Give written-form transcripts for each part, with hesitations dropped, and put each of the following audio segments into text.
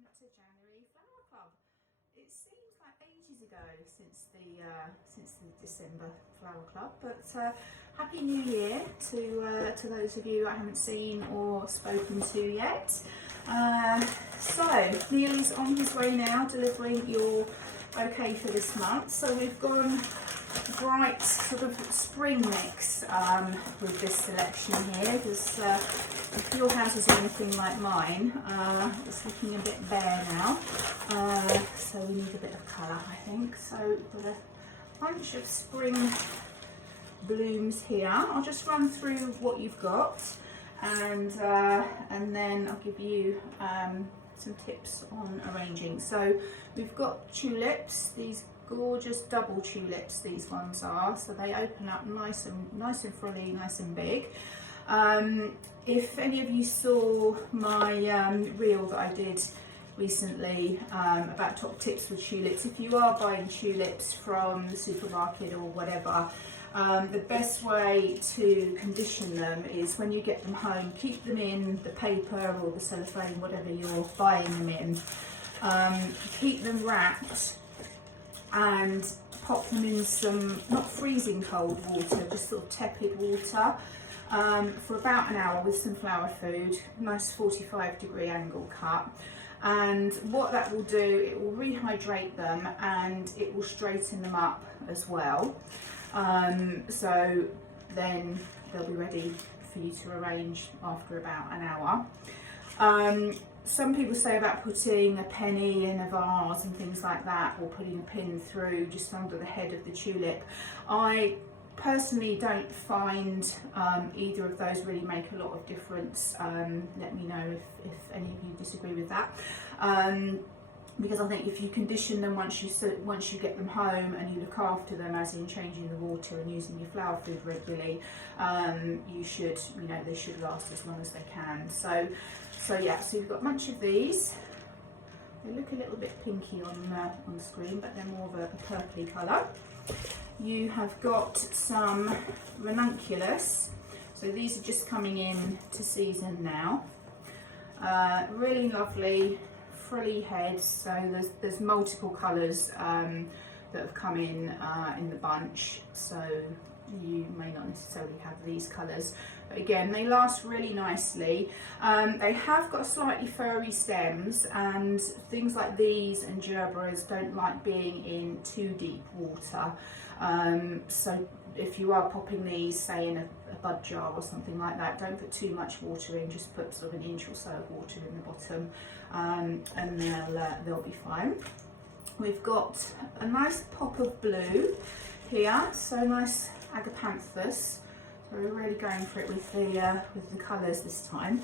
to January Flower Club. It seems like ages ago since the December Flower Club, but Happy New Year to those of you I haven't seen or spoken to yet. So Neil's on his way now, delivering your bouquet for this month. So we've gone bright sort of spring mix with this selection here, because if your house is anything like mine, it's looking a bit bare now, so we need a bit of colour, I think. So we've got a bunch of spring blooms here. I'll just run through what you've got, and then I'll give you some tips on arranging. So we've got tulips, these gorgeous double tulips, these ones are, so they open up nice and frilly, nice and big. If any of you saw my reel that I did recently about top tips for tulips, if you are buying tulips from the supermarket or whatever, the best way to condition them is when you get them home, keep them in the paper or the cellophane, whatever you're buying them in. Keep them wrapped and pop them in some, not freezing cold water, just sort of tepid water, for about an hour with some flower food, nice 45-degree angle cut. And what that will do, it will rehydrate them and it will straighten them up as well. So then they'll be ready for you to arrange after about an hour. Some people say about putting a penny in a vase and things like that, or putting a pin through just under the head of the tulip. I personally don't find either of those really make a lot of difference. Let me know if any of you disagree with that. Because I think if you condition them once you get them home and you look after them, as in changing the water and using your flower food regularly, they should last as long as they can. So yeah, so you've got a bunch of these. They look a little bit pinky on the screen, but they're more of a purpley colour. You have got some ranunculus. So these are just coming in to season now. Really lovely frilly heads. So there's multiple colours that have come in the bunch. So you may not necessarily have these colours, but again, they last really nicely. They have got slightly furry stems, and things like these and gerberas don't like being in too deep water. So if you are popping these, say in a bud jar or something like that, don't put too much water in, just put sort of an inch or so of water in the bottom, and they'll be fine. We've got a nice pop of blue here, so nice agapanthus. So we're really going for it with the colours this time.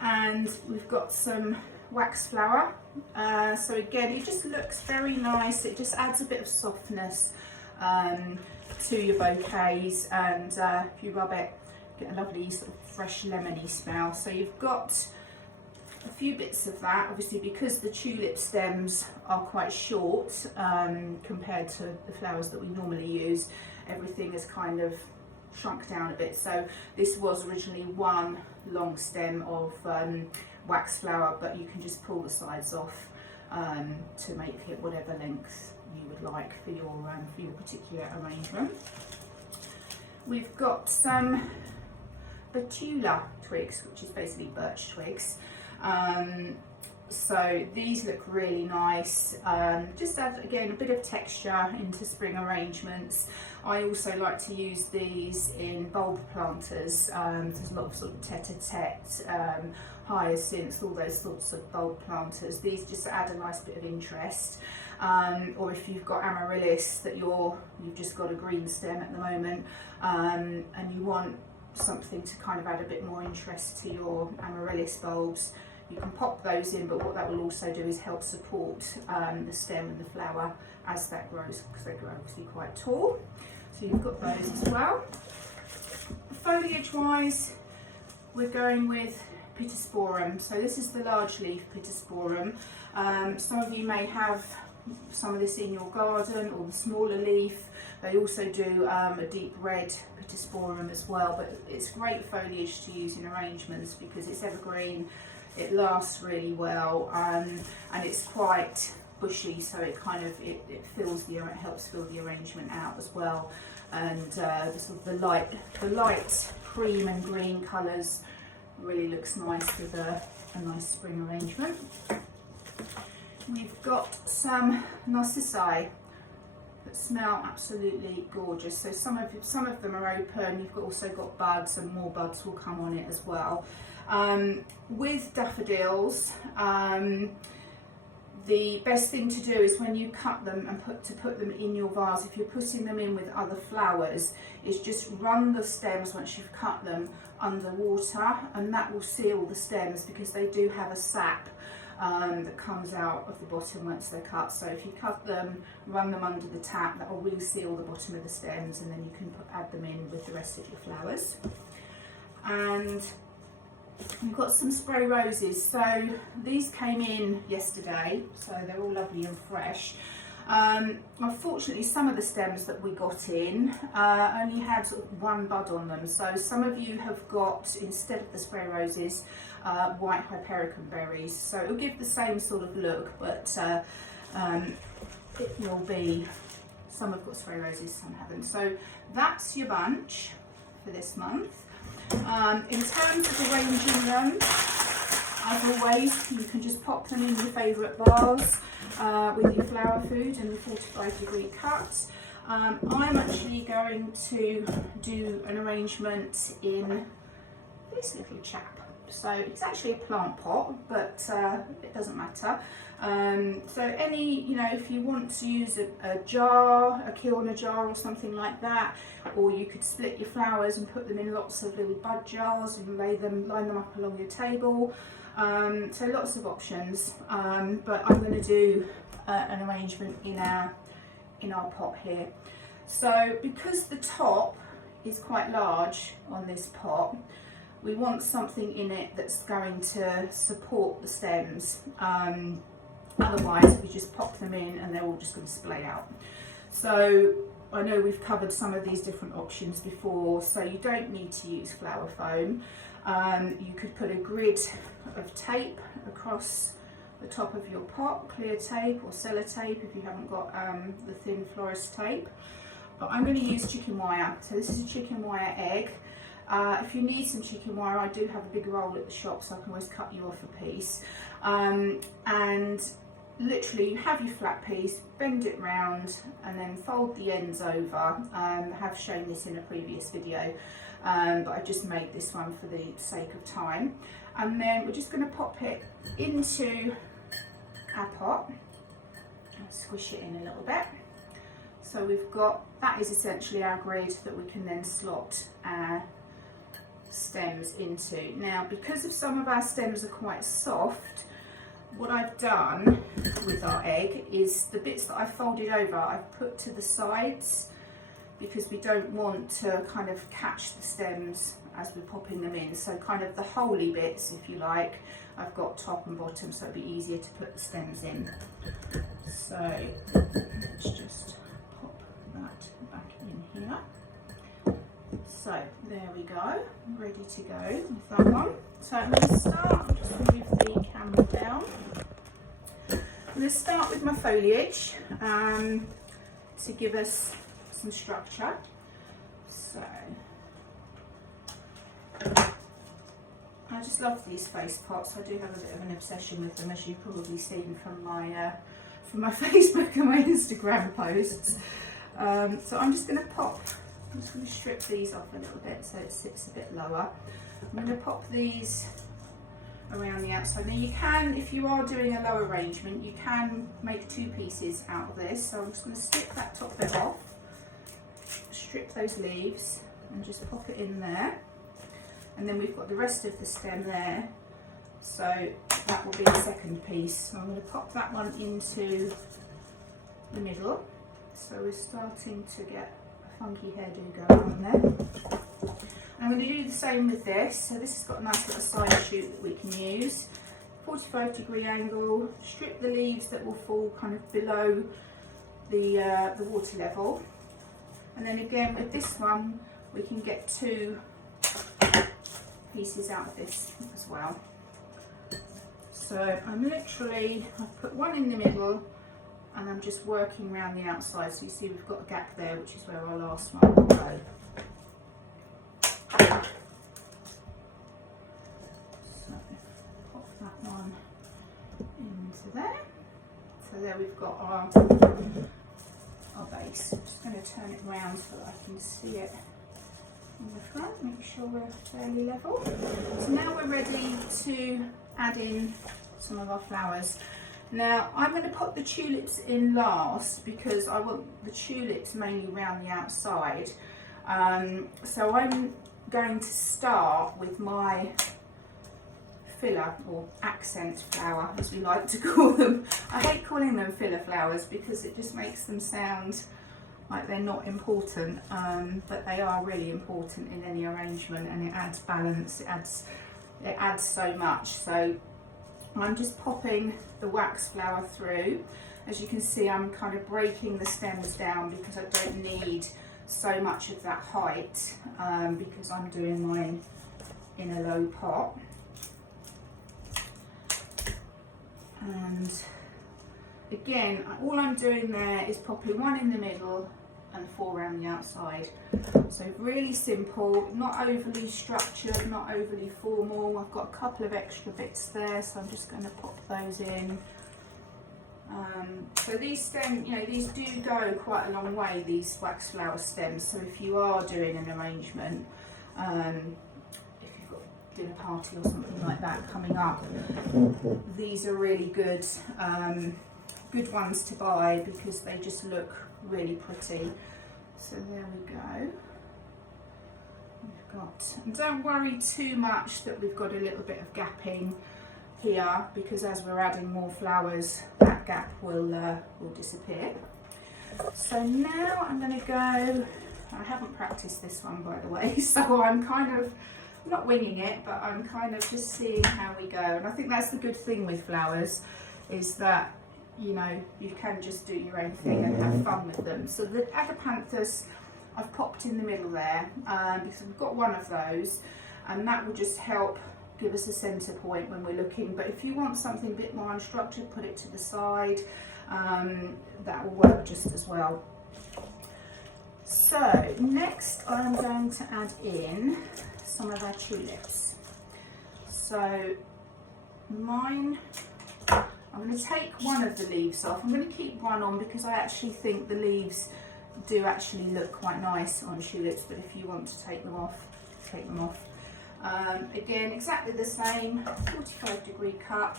And we've got some wax flower. So again, it just looks very nice. It just adds a bit of softness to your bouquets, and if you rub it, get a lovely sort of fresh lemony smell. So you've got a few bits of that, obviously because the tulip stems are quite short compared to the flowers that we normally use. Everything is kind of shrunk down a bit. So this was originally one long stem of wax flower, but you can just pull the sides off to make it whatever length you would like for your particular arrangement. We've got some betula twigs, which is basically birch twigs. So these look really nice. Just add again a bit of texture into spring arrangements. I also like to use these in bulb planters. There's a lot of sort of tete-a-tete, hyacinths, all those sorts of bulb planters. These just add a nice bit of interest. Or if you've got amaryllis that you've just got a green stem at the moment, and you want something to kind of add a bit more interest to your amaryllis bulbs, you can pop those in, but what that will also do is help support the stem and the flower as that grows, because they grow obviously quite tall. So you've got those as well. Foliage wise, we're going with Pittosporum. So this is the large leaf Pittosporum. Some of you may have some of this in your garden, or the smaller leaf. They also do a deep red Pittosporum as well, but it's great foliage to use in arrangements because it's evergreen. it lasts really well, and it's quite bushy, so it kind of it fills it helps fill the arrangement out as well. And sort of the light cream and green colours really looks nice with a nice spring arrangement. We've got some narcissi that smell absolutely gorgeous. So some of them are open. You've also got buds, and more buds will come on it as well. With daffodils, the best thing to do is when you cut them and put them in your vase, if you're putting them in with other flowers, is just run the stems once you've cut them under water, and that will seal the stems, because they do have a sap that comes out of the bottom once they're cut. So if you cut them, run them under the tap, that will really seal the bottom of the stems, and then you can add them in with the rest of your flowers. And we've got some spray roses. So these came in yesterday, so they're all lovely and fresh. Unfortunately, some of the stems that we got in only had sort of one bud on them. So some of you have got, instead of the spray roses, white hypericum berries. So it will give the same sort of look, but it will be, some have got spray roses, some haven't. So that's your bunch for this month. In terms of arranging them, as always, you can just pop them in your favourite vase with your flower food and the 45-degree cuts. I'm actually going to do an arrangement in this little chap. So it's actually a plant pot, but it doesn't matter. So if you want to use a jar, a kiln jar or something like that, or you could split your flowers and put them in lots of little bud jars and line them up along your table. So lots of options, but I'm going to do an arrangement in our pot here. So because the top is quite large on this pot, we want something in it that's going to support the stems. Otherwise we just pop them in and they're all just going to splay out. So I know we've covered some of these different options before, so you don't need to use flower foam. You could put a grid of tape across the top of your pot, clear tape or sellotape if you haven't got the thin florist tape. But I'm going to use chicken wire. So this is a chicken wire egg. If you need some chicken wire, I do have a big roll at the shop, so I can always cut you off a piece. And literally you have your flat piece, bend it round and then fold the ends over. I have shown this in a previous video, but I just made this one for the sake of time. And then we're just going to pop it into our pot and squish it in a little bit. So we've got, that is essentially our grid that we can then slot our stems into. Now, because of some of our stems are quite soft, what I've done with our egg is the bits that I folded over I've put to the sides, because we don't want to kind of catch the stems as we're popping them in. So kind of the holy bits, if you like, I've got top and bottom, so it'll be easier to put the stems in. So let's just pop that back in here. So there we go, ready to go with that one. So I'm going to start, I'm just going to move the camera down. I'm going to start with my foliage to give us some structure. So I just love these face pots. I do have a bit of an obsession with them, as you've probably seen from my Facebook and my Instagram posts. So I'm just going to strip these off a little bit so it sits a bit lower. I'm going to pop these around the outside. Now you can, if you are doing a low arrangement, you can make two pieces out of this. So I'm just going to strip that top bit off, strip those leaves and just pop it in there. And then we've got the rest of the stem there. So that will be the second piece. So I'm going to pop that one into the middle. So we're starting to get a funky hairdo going on there. I'm going to do the same with this. So this has got a nice little side shoot that we can use. 45-degree angle, strip the leaves that will fall kind of below the water level. And then again with this one, we can get two pieces out of this as well. So I'm literally, I've put one in the middle and I'm just working around the outside. So you see we've got a gap there, which is where our last one will go. So pop that one into there. So there we've got our base. I'm just going to turn it round so that I can see it in the front, make sure we're fairly level. So now we're ready to add in some of our flowers. Now I'm going to put the tulips in last because I want the tulips mainly around the outside. So I'm going to start with my filler or accent flower, as we like to call them. I hate calling them filler flowers because it just makes them sound like they're not important, but they are really important in any arrangement, and it adds balance, it adds so much. So I'm just popping the wax flower through. As you can see, I'm kind of breaking the stems down because I don't need so much of that height, because I'm doing mine in a low pot. And again, all I'm doing there is popping one in the middle and 4 around the outside. So really simple, not overly structured, not overly formal. I've got a couple of extra bits there, so I'm just going to pop those in. So these stems, you know, these do go quite a long way, these wax flower stems. So if you are doing an arrangement, if you've got a dinner party or something like that coming up, these are really good, good ones to buy because they just look really pretty. So there we go. We've got, and don't worry too much that we've got a little bit of gapping here, because as we're adding more flowers, that gap will disappear. So now I'm going to go, I haven't practiced this one by the way, so I'm kind of not winging it, but I'm kind of just seeing how we go. And I think that's the good thing with flowers, is that, you know, you can just do your own thing and have fun with them. So the agapanthus I've popped in the middle there, because we've got one of those, and that will just help give us a centre point when we're looking. But if you want something a bit more unstructured, put it to the side, that will work just as well. So next I'm going to add in some of our tulips. So mine, I'm going to take one of the leaves off. I'm going to keep one on because I actually think the leaves do actually look quite nice on tulips, but if you want to take them off, take them off. Again, exactly the same, 45-degree cut.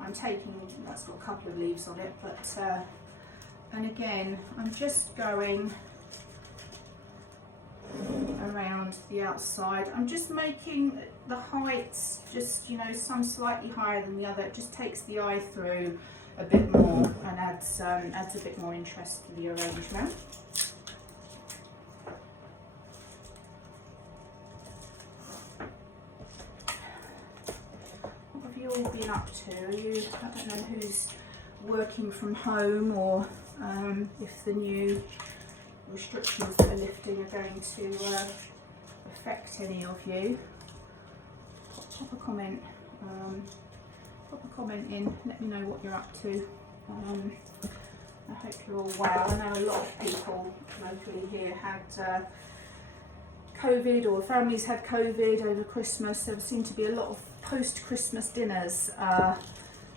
I'm taking, that's got a couple of leaves on it, but, and again, I'm just going around the outside. I'm just making the heights just, you know, some slightly higher than the other. It just takes the eye through a bit more and adds a bit more interest to the arrangement. What have you all been up to? Are you, I don't know who's working from home, or if the new restrictions that are lifting are going to affect any of you. Pop a comment. Pop a comment in, let me know what you're up to. I hope you're all well. I know a lot of people locally here had COVID, or families had COVID over Christmas. There seemed to be a lot of post-Christmas dinners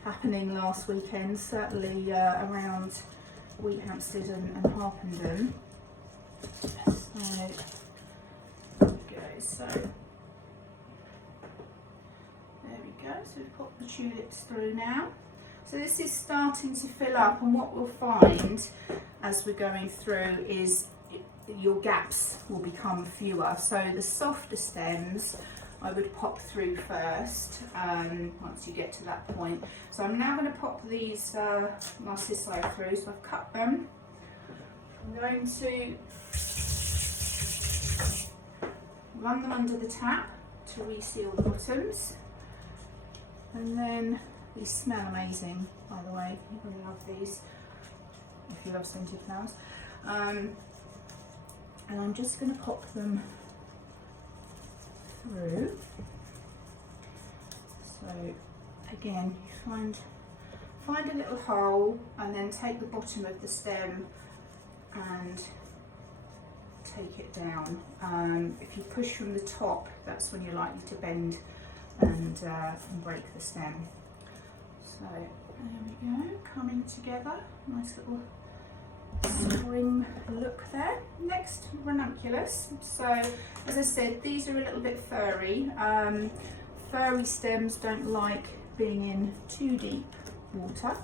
happening last weekend, certainly around Wheathampstead and Harpenden. So, there we go. So, there we go. So we've got the tulips through now. So this is starting to fill up, and what we'll find as we're going through is your gaps will become fewer. So the softer stems I would pop through first, once you get to that point. So I'm now going to pop these narcissi through. So I've cut them. I'm going to run them under the tap to reseal the bottoms. And then these smell amazing, by the way. You really love these if you love scented flowers. And I'm just going to pop them through. So again, you find a little hole and then take the bottom of the stem and take it down. If you push from the top, that's when you're likely to bend and break the stem. So there we go, coming together, nice little spring look there. Next, ranunculus. So as I said, these are a little bit furry. Furry stems don't like being in too deep water.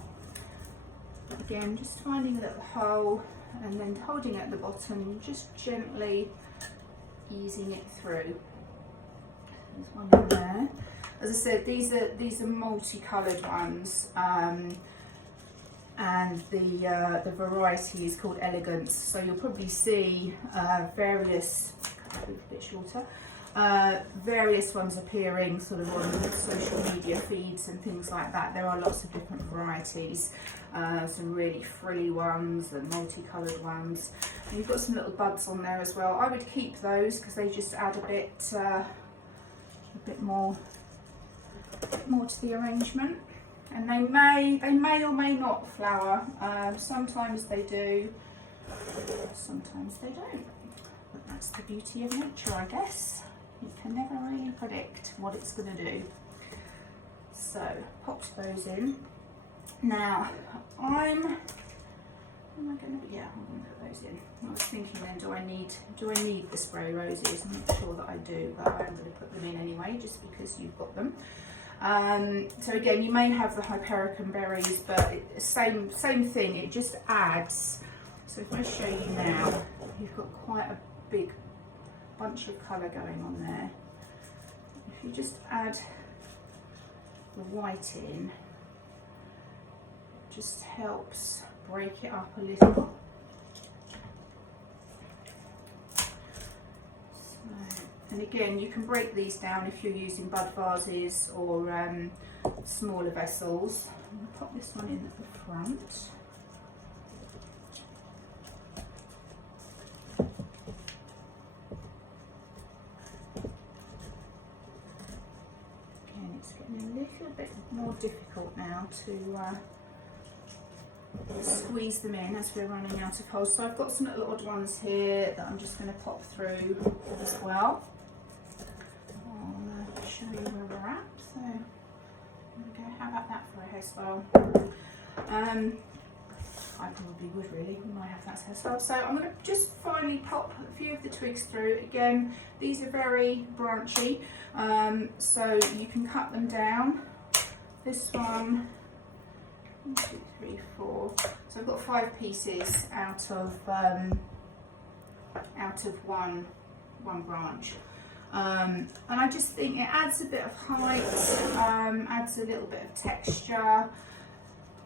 Again, just finding a little hole and then holding it at the bottom, just gently easing it through. There's one in there. As I said, these are multicoloured ones, and the variety is called Elegance. So you'll probably see various, a bit shorter, various ones appearing sort of on social media feeds and things like that. There are lots of different varieties, some really frilly ones and multicoloured ones. And you've got some little buds on there as well. I would keep those because they just add a bit more to the arrangement. And they may or may not flower. Sometimes they do, sometimes they don't. But that's the beauty of nature, I guess. You can never really predict what it's going to do. So popped those in. Now am I going to? Yeah, I'm going to put those in. I was thinking then, do I need the spray roses? I'm not sure that I do, but I'm going to put them in anyway, just because you've got them. So again, you may have the Hypericum berries, but same thing. It just adds. So if I show you now, you've got quite a big bunch of colour going on there. If you just add the white in, it just helps break it up a little. And again, you can break these down if you're using bud vases or smaller vessels. I'm going to pop this one in at the front. Again, it's getting a little bit more difficult now to squeeze them in as we're running out of holes. So I've got some little odd ones here that I'm just going to pop through as well. I'll show you where we're at. So there we go. How about that for a hairstyle? I probably would really. We might have that as a hairstyle. So I'm going to just finally pop a few of the twigs through. Again, these are very branchy, so you can cut them down. This one, 1, 2, 3, 4. So I've got 5 pieces out of one branch. And I just think it adds a bit of height, adds a little bit of texture,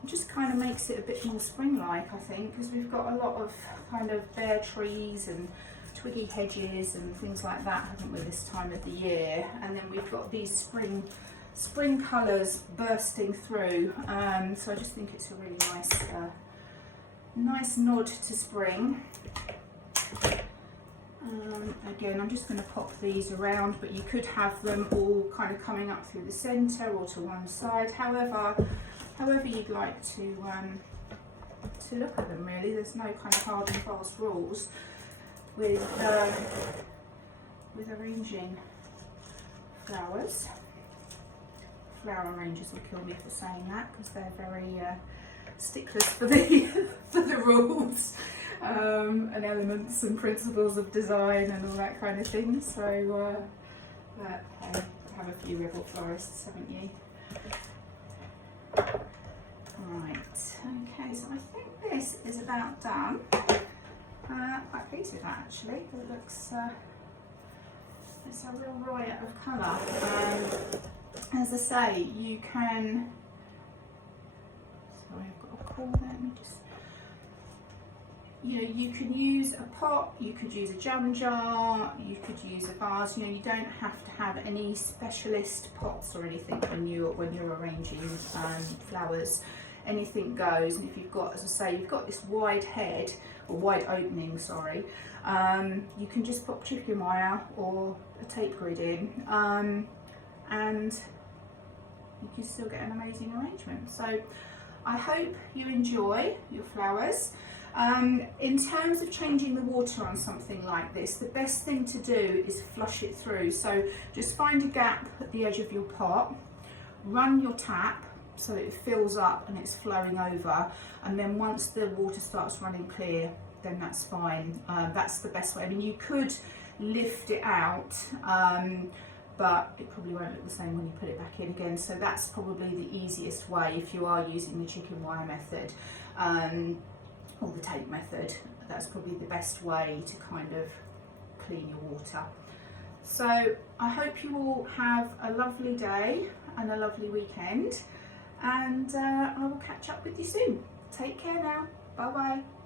just kind of makes it a bit more spring-like, I think, because we've got a lot of kind of bare trees and twiggy hedges and things like that, haven't we, this time of the year? And then we've got these spring colours bursting through, so I just think it's a really nice nod to spring. Again, I'm just going to pop these around, but you could have them all kind of coming up through the centre or to one side, however you'd like to look at them, really. There's no kind of hard and fast rules with arranging flowers. Flower arrangers will kill me for saying that, because they're very sticklers for the rules and elements and principles of design and all that kind of thing. So, but hey, have a few rebel florists, haven't you? Right. Okay. So I think this is about done. Quite pleased with that, actually. It looks. It's a real riot of colour. As I say, you can. Sorry, I've got a call there. Let me just. You can use a pot, you could use a jam jar, you could use a vase. You don't have to have any specialist pots or anything when you're arranging flowers. Anything goes. And if you've got, as I say, you've got this wide head or wide opening, sorry, you can just pop chicken wire or a tape grid in, and you can still get an amazing arrangement. So I hope you enjoy your flowers. In terms of changing the water on something like this, the best thing to do is flush it through. So just find a gap at the edge of your pot, run your tap so that it fills up and it's flowing over, and then once the water starts running clear, then that's fine. That's the best way. I mean, you could lift it out, but it probably won't look the same when you put it back in again. So that's probably the easiest way if you are using the chicken wire method, or the tape method. That's probably the best way to kind of clean your water. So I hope you all have a lovely day and a lovely weekend, and I will catch up with you soon. Take care now. Bye bye.